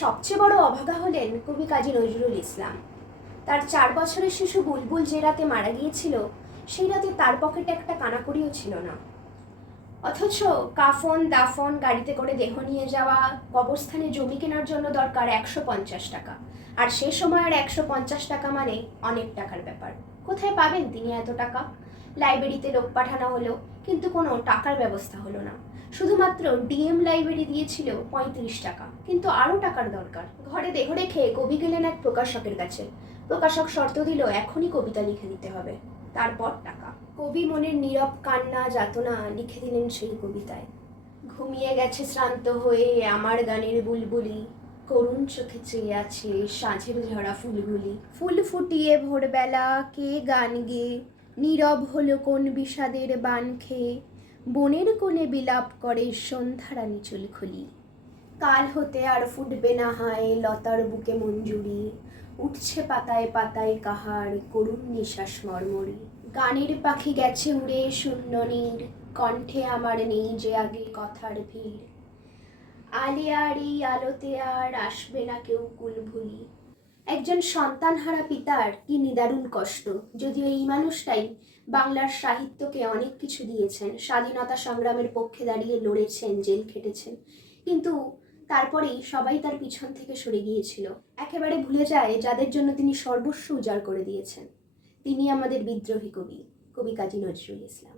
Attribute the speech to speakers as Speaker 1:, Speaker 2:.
Speaker 1: সবচেয়ে বড় অভাগা হলেন কবি কাজী নজরুল ইসলাম। তার চার বছরের শিশু বুলবুল যে রাতে মারা গিয়েছিল, সেই রাতে তার পকেটে একটা কানাকড়িও ছিল না। অথচ কাফন, দাফন, গাড়িতে করে দেহ নিয়ে যাওয়া, কবরস্থানে জমি কেনার জন্য দরকার একশো পঞ্চাশ টাকা। আর সে সময়ের একশো পঞ্চাশ টাকা মানে অনেক টাকার ব্যাপার। কোথায় পাবেন তিনি এত টাকা? লাইব্রেরিতে লোক পাঠানো হলো, কিন্তু কোনো টাকার ব্যবস্থা হলো না। শুধুমাত্র ডিএম লাইব্রেরি দিয়েছিল পঁয়ত্রিশ টাকা, কিন্তু আরও টাকার দরকার। ঘরে দেহ রেখে কবি গেলেন এক প্রকাশকের কাছে। প্রকাশক শর্ত দিল, এখনই কবিতা লিখে দিতে হবে। তারপর টাকা। কবি মনের নীরব কান্না, যাতনা লিখে দিলেন সেই কবিতায়। ঘুমিয়ে গেছে শ্রান্ত হয়ে আমার গানের বুলবুলি। করুণ চোখে চেয়ে আছে সাঁঝের ঝরা ফুলগুলি। ফুল ফুটিয়ে ভোরবেলা কে গান গেয়ে নীরব হলো কোন বিষাদের বান খেয়ে। বনের কোণে বিলাপ করে সন্ধ্যারানী চুল খুলি কাল হতে আর ফুটবে না হায় লতার বুকে মঞ্জুরি। উঠছে পাতায় পাতায় কাহার করুণ নিঃশ্বাস মর্মরি। গানের পাখি গেছে উড়ে শূন্য নীর, কণ্ঠে আমার নেই যে আগে কথার ভিড়। আলে আর এই আলোতে আর আসবে না কেউ কুলভুলি। একজন সন্তানহারা পিতার কি নিদারুণ কষ্ট। যদিও এই মানুষটাই বাংলার সাহিত্যকে অনেক কিছু দিয়েছেন, স্বাধীনতা সংগ্রামের পক্ষে দাঁড়িয়ে লড়েছেন, জেল খেটেছেন, কিন্তু তারপরেই সবাই তার পিছন থেকে সরে গিয়েছিল। একেবারে ভুলে যায় যাদের জন্য তিনি সর্বস্ব উজাড় করে দিয়েছেন। তিনি আমাদের বিদ্রোহী কবি কবি কাজী নজরুল ইসলাম।